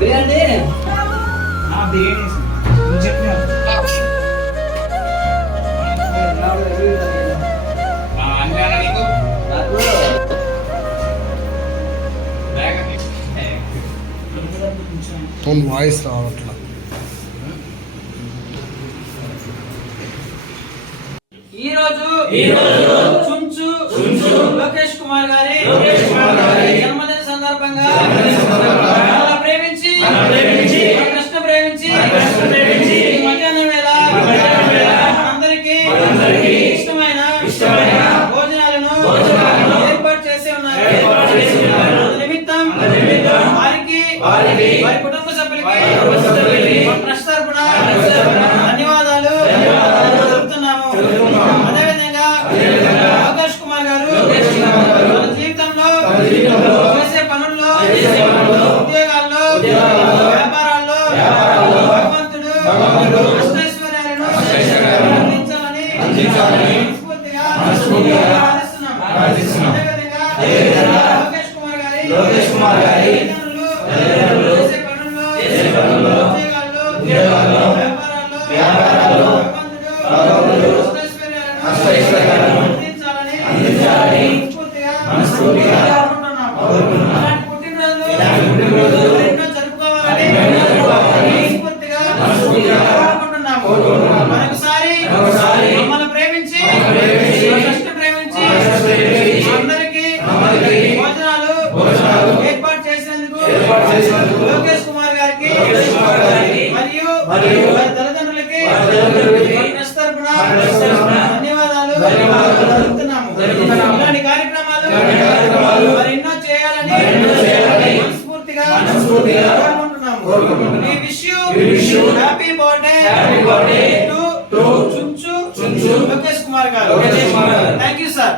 Biryani voice రావట్లా. ఈ రోజు చుంచు లోకేష్ కుమార్ గారి జన్మదిన సందర్భంగా ప్రేమించి కృష్ణ ప్రేమించి మధ్యాహ్నం వేళ అందరికీ ఇష్టమైన భోజనాలను ఏర్పాటు చేసి ఉన్నారు. నిమిత్తం వారికి వారి కుటుంబ సభ్యులకి ట్రస్ట్ తరపున ధన్యవాదాలు తెలుపుతున్నాము. అదేవిధంగా లోకేష్ కుమార్ గారు తన జీవితంలో చేసే పనుల్లో ఉద్యోగాల్లో వ్యాపారాల్లో భగవంతుడు అష్టైశ్వర్యాలను అందించాలని మనస్ఫూర్తిగా ప్రార్థిస్తున్నాం. అదేవిధంగా లోకేష్ కుమార్ గారి చేసే పనుల్లో ఉద్యోగాల్లో వ్యాపారాల్లో భగవంతుడు అష్టైశ్వర్యాలను అందించాలని మనస్ఫూర్తిగా కోరుకుంటున్నాం. పుట్టినరోజులు ఎన్నో జరుపుకోవాలని మనస్ఫూర్తిగా కోరుకుంటున్నాము. మరొకసారి మమ్మల్ని ప్రేమించి కృష్ణ ప్రేమించి అందరికీ భోజనాలు ఏర్పాటు చేసినందుకు లోకేష్ కుమార్ గారికి మరియు వారి తల్లిదండ్రులకి ట్రస్ట్ తరపున ధన్యవాదాలు తెలుపుతున్నాము. ఇలాంటి కార్యక్రమాలు మరెన్నో చేయాలని మనస్ఫూర్తిగా కోరుకుంటున్నాము. We wish you happy birthday to చుంచు Lokesh Kumar గారు. Thank you sir.